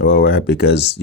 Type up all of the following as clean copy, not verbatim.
All right, because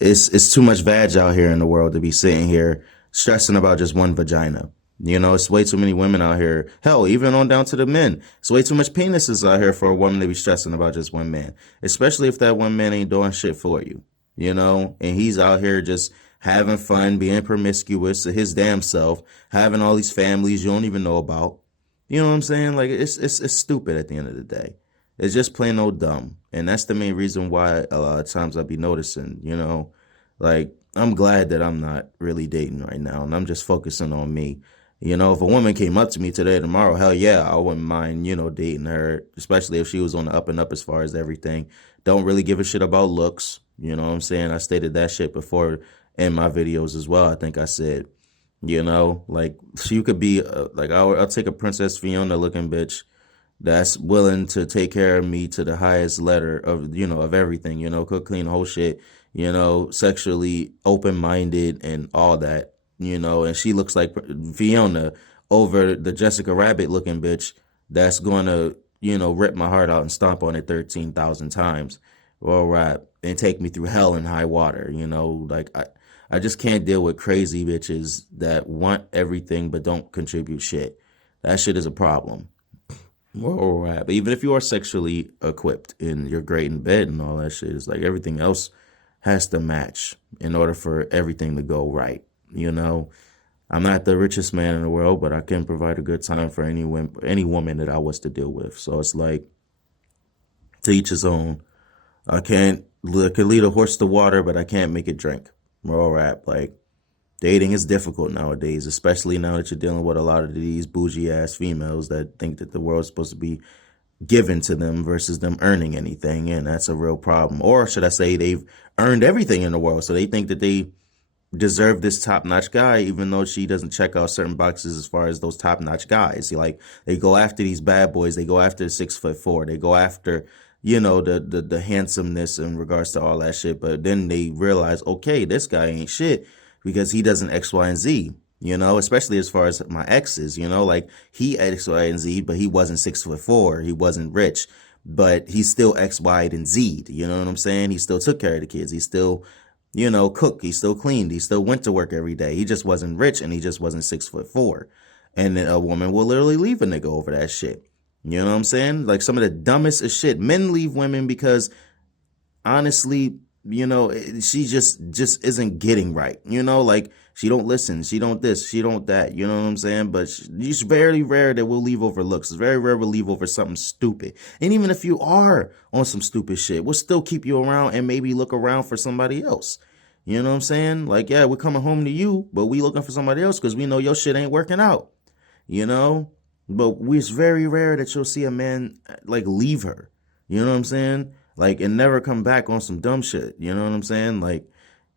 it's too much vag out here in the world to be sitting here stressing about just one vagina. It's way too many women out here. Hell, even on down to the men. It's way too much penises out here for a woman to be stressing about just one man. Especially if that one man ain't doing shit for you. And he's out here just having fun, being promiscuous to his damn self, having all these families you don't even know about. You know what I'm saying? Like it's stupid at the end of the day. It's just plain old dumb. And that's the main reason why a lot of times I be noticing, like I'm glad that I'm not really dating right now and I'm just focusing on me. If a woman came up to me today or tomorrow, hell yeah, I wouldn't mind, dating her, especially if she was on the up and up as far as everything. Don't really give a shit about looks. You know what I'm saying? I stated that shit before in my videos as well. I think I said, like she could be like I'll take a Princess Fiona looking bitch that's willing to take care of me to the highest letter of of everything, cook, clean, whole shit, sexually open minded and all that, and she looks like Fiona over the Jessica Rabbit looking bitch that's gonna rip my heart out and stomp on it 13,000 times. All right, and take me through hell and high water. Like I just can't deal with crazy bitches that want everything but don't contribute shit. That shit is a problem. All right. But even if you are sexually equipped and you're great in bed and all that shit, it's like everything else has to match in order for everything to go right. I'm not the richest man in the world, but I can provide a good time for any woman that I was to deal with. So it's like to each his own. I can lead a horse to water, but I can't make it drink. All right. Like dating is difficult nowadays, especially now that you're dealing with a lot of these bougie ass females that think that the world's supposed to be given to them versus them earning anything. And that's a real problem. Or should I say, they've earned everything in the world. So they think that they deserve this top notch guy, even though she doesn't check out certain boxes as far as those top notch guys. Like they go after these bad boys, they go after 6'4", they go after the handsomeness in regards to all that shit. But then they realize, okay, this guy ain't shit because he doesn't X, Y, and Z. Especially as far as my exes, like he X, Y, and Z, but he wasn't 6'4", he wasn't rich, but he's still X, Y, and Z. You know what I'm saying? He still took care of the kids. He still cooked. He still cleaned. He still went to work every day. He just wasn't rich and he just wasn't 6'4". And then a woman will literally leave a nigga over that shit. You know what I'm saying? Like some of the dumbest of shit. Men leave women because honestly, she just isn't getting right. Like she don't listen, she don't this, she don't that. You know what I'm saying? But it's very rare that we'll leave over looks. It's very rare we'll leave over something stupid. And even if you are on some stupid shit, we'll still keep you around and maybe look around for somebody else. You know what I'm saying? Like, yeah, we're coming home to you, but we looking for somebody else because we know your shit ain't working out. You know? But it's very rare that you'll see a man like leave her. You know what I'm saying? Like and never come back on some dumb shit. You know what I'm saying? Like,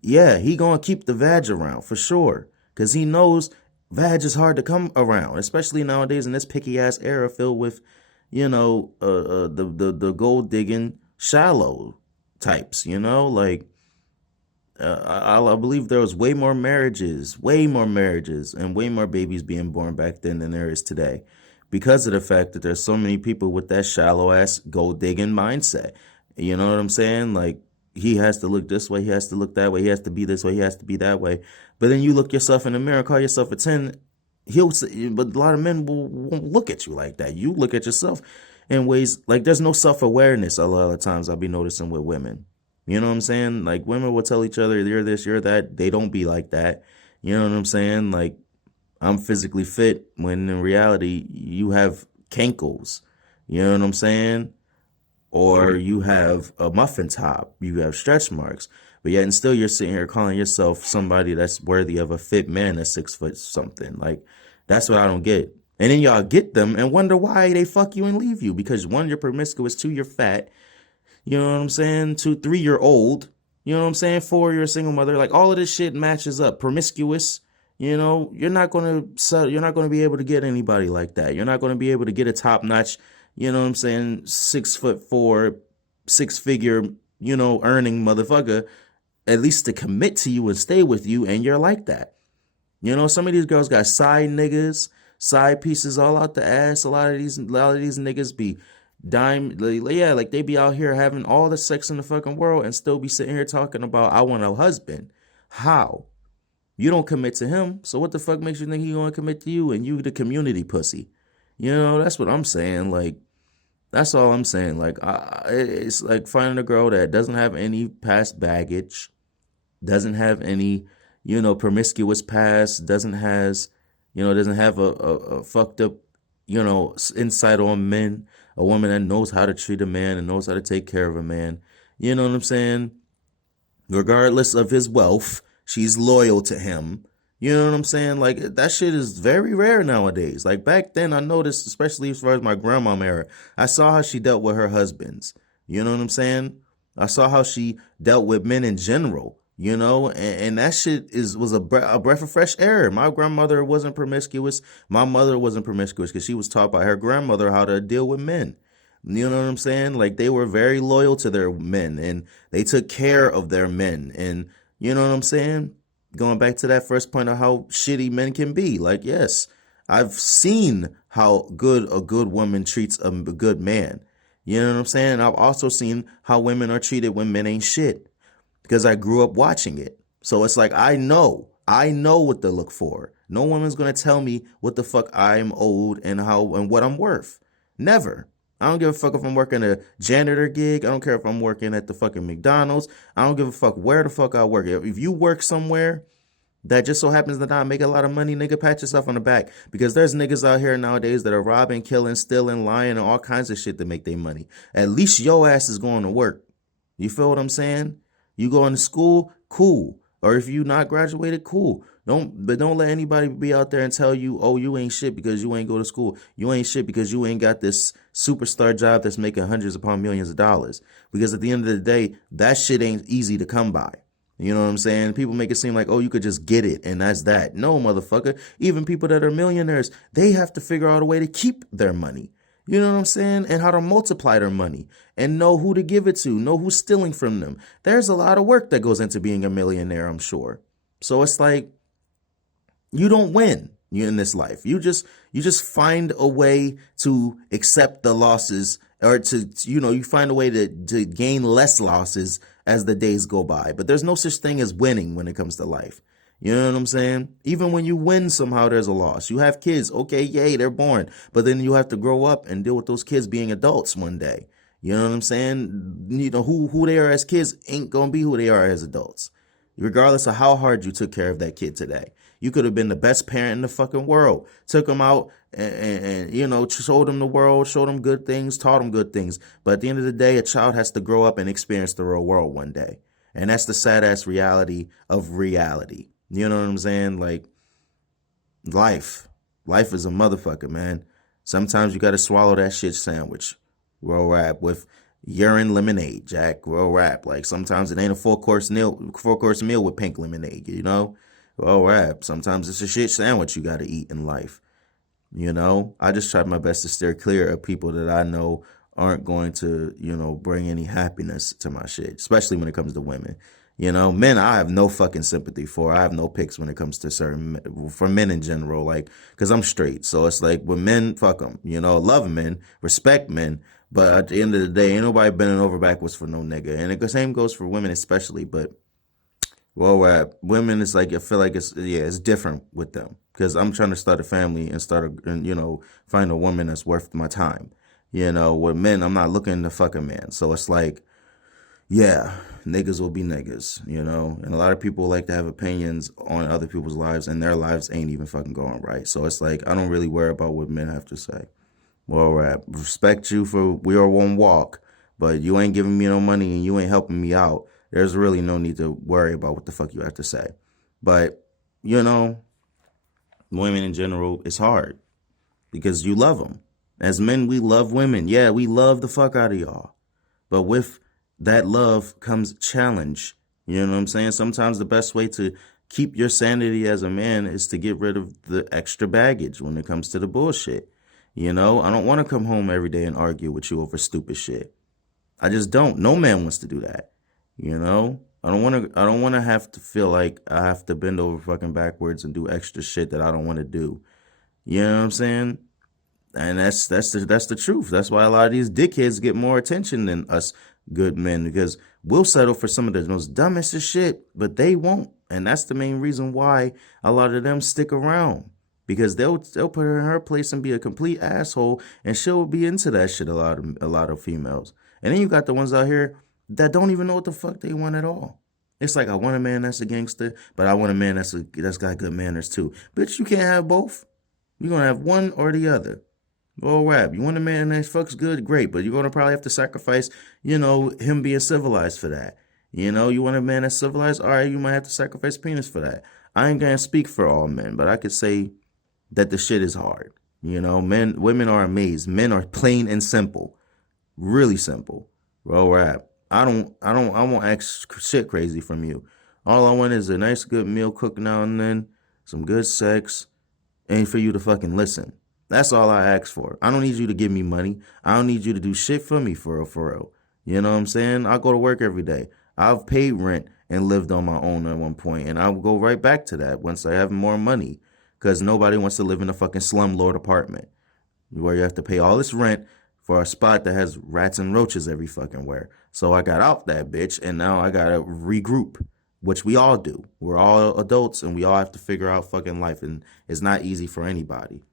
yeah, he gonna keep the vag around for sure. Cause he knows vag is hard to come around, especially nowadays in this picky ass era filled with, the gold digging shallow types. Like I believe there was way more marriages, and way more babies being born back then than there is today, because of the fact that there's so many people with that shallow ass gold digging mindset. You know what I'm saying? Like he has to look this way, he has to look that way, he has to be this way, he has to be that way. But then you look yourself in the mirror, call yourself a 10. But a lot of men won't look at you like that. You look at yourself in ways like there's no self awareness. A lot of times I'll be noticing with women. You know what I'm saying? Like women will tell each other, you're this, you're that. They don't be like that. You know what I'm saying? Like I'm physically fit when in reality you have cankles. You know what I'm saying? Or you have a muffin top, you have stretch marks, but yet and still you're sitting here calling yourself somebody that's worthy of a fit man that's 6 foot something. Like that's what I don't get. And then y'all get them and wonder why they fuck you and leave you because one, you're promiscuous, two, you're fat. You know what I'm saying? 2, 3, you're old. You know what I'm saying? 4, you're a single mother. Like all of this shit matches up. Promiscuous. You're not gonna be able to get anybody like that. You're not gonna be able to get a top notch, you know what I'm saying, 6'4", 6 figure, earning motherfucker, at least to commit to you and stay with you, and you're like that. Some of these girls got side niggas, side pieces all out the ass. A lot of these niggas be Yeah, like they be out here having all the sex in the fucking world and still be sitting here talking about I want a husband. How? You don't commit to him, so what the fuck makes you think he gonna commit to you and you the community pussy? You know, that's what I'm saying. Like, that's all I'm saying. Like, it's like finding a girl that doesn't have any past baggage, doesn't have any, promiscuous past, doesn't have a fucked up, insight on men, a woman that knows how to treat a man and knows how to take care of a man. You know what I'm saying? Regardless of his wealth, she's loyal to him. You know what I'm saying? Like that shit is very rare nowadays. Like back then, I noticed, especially as far as my grandmom era, I saw how she dealt with her husbands. You know what I'm saying? I saw how she dealt with men in general. And that shit was a breath of fresh air. My grandmother wasn't promiscuous. My mother wasn't promiscuous because she was taught by her grandmother how to deal with men. You know what I'm saying? Like they were very loyal to their men and they took care of their men. And you know what I'm saying? Going back to that first point of how shitty men can be. Like, yes, I've seen how good a good woman treats a good man. You know what I'm saying? I've also seen how women are treated when men ain't shit because I grew up watching it. So it's like I know what to look for. No woman's gonna tell me what the fuck I'm owed and how and what I'm worth. Never. I don't give a fuck if I'm working a janitor gig. I don't care if I'm working at the fucking McDonald's. I don't give a fuck where the fuck I work. If you work somewhere that just so happens to not make a lot of money, nigga, pat yourself on the back. Because there's niggas out here nowadays that are robbing, killing, stealing, lying, and all kinds of shit to make their money. At least your ass is going to work. You feel what I'm saying? You going to school, cool. Or if you not graduated, cool. Don't let anybody be out there and tell you, oh, you ain't shit because you ain't go to school. You ain't shit because you ain't got this superstar job that's making hundreds upon millions of dollars. Because at the end of the day, that shit ain't easy to come by. You know what I'm saying? People make it seem like, oh, you could just get it and that's that. No, motherfucker. Even people that are millionaires, they have to figure out a way to keep their money. You know what I'm saying? And how to multiply their money and know who to give it to, know who's stealing from them. There's a lot of work that goes into being a millionaire, I'm sure. So it's like, you don't win in this life. You just find a way to accept the losses or to you find a way to gain less losses as the days go by. But there's no such thing as winning when it comes to life. You know what I'm saying? Even when you win somehow there's a loss. You have kids, okay, yay, they're born. But then you have to grow up and deal with those kids being adults one day. You know what I'm saying? Who they are as kids ain't gonna be who they are as adults. Regardless of how hard you took care of that kid today. You could have been the best parent in the fucking world. Took him out and showed him the world, showed him good things, taught him good things. But at the end of the day, a child has to grow up and experience the real world one day. And that's the sad ass reality of reality. You know what I'm saying? Like, life. Life is a motherfucker, man. Sometimes you got to swallow that shit sandwich. Roll rap with urine lemonade, Jack. Roll rap. Like sometimes it ain't a four-course meal with pink lemonade, Roll rap. Sometimes it's a shit sandwich you got to eat in life. I just try my best to steer clear of people that I know aren't going to, bring any happiness to my shit, especially when it comes to women. Men, I have no fucking sympathy for. I have no picks when it comes to for men in general, like, because I'm straight. So it's like, with men, fuck them. Love men, respect men. But at the end of the day, ain't nobody bending over backwards for no nigga. And the same goes for women especially. But, well, women, it's like, I feel like it's different with them. Because I'm trying to start a family and find a woman that's worth my time. With men, I'm not looking to fuck a man. So it's like, yeah, niggas will be niggas, and a lot of people like to have opinions on other people's lives and their lives ain't even fucking going right. So it's like, I don't really worry about what men have to say. Well, rap, respect you for we are one walk, but you ain't giving me no money and you ain't helping me out. There's really no need to worry about what the fuck you have to say. But, women in general, it's hard because you love them. As men, we love women. Yeah, we love the fuck out of y'all. But with that love comes challenge. You know what I'm saying? Sometimes the best way to keep your sanity as a man is to get rid of the extra baggage when it comes to the bullshit. I don't want to come home every day and argue with you over stupid shit. I just don't. No man wants to do that. I don't want to have to feel like I have to bend over fucking backwards and do extra shit that I don't want to do. You know what I'm saying? And that's the truth. That's why a lot of these dickheads get more attention than us good men, because we'll settle for some of the most dumbest of shit, but they won't. And that's the main reason why a lot of them stick around, because they'll put her in her place and be a complete asshole, and she'll be into that shit. A lot of females, and then you got the ones out here that don't even know what the fuck they want at all. It's like, I want a man that's a gangster, but I want a man that's got good manners too. Bitch, you can't have both. You're gonna have one or the other. Well, rap. You want a man that fucks good, great, but you're gonna probably have to sacrifice, him being civilized for that. You want a man that's civilized, all right, you might have to sacrifice penis for that. I ain't gonna speak for all men, but I could say that the shit is hard. Women are amazed. Men are plain and simple, really simple. Well, rap. I won't ask shit crazy from you. All I want is a nice, good meal cooked now and then, some good sex, and for you to fucking listen. That's all I ask for. I don't need you to give me money. I don't need you to do shit for me, for real, for real. You know what I'm saying? I go to work every day. I've paid rent and lived on my own at one point, and I'll go right back to that once I have more money, because nobody wants to live in a fucking slumlord apartment where you have to pay all this rent for a spot that has rats and roaches every fucking where. So I got out that bitch, and now I gotta regroup, which we all do. We're all adults, and we all have to figure out fucking life, and it's not easy for anybody.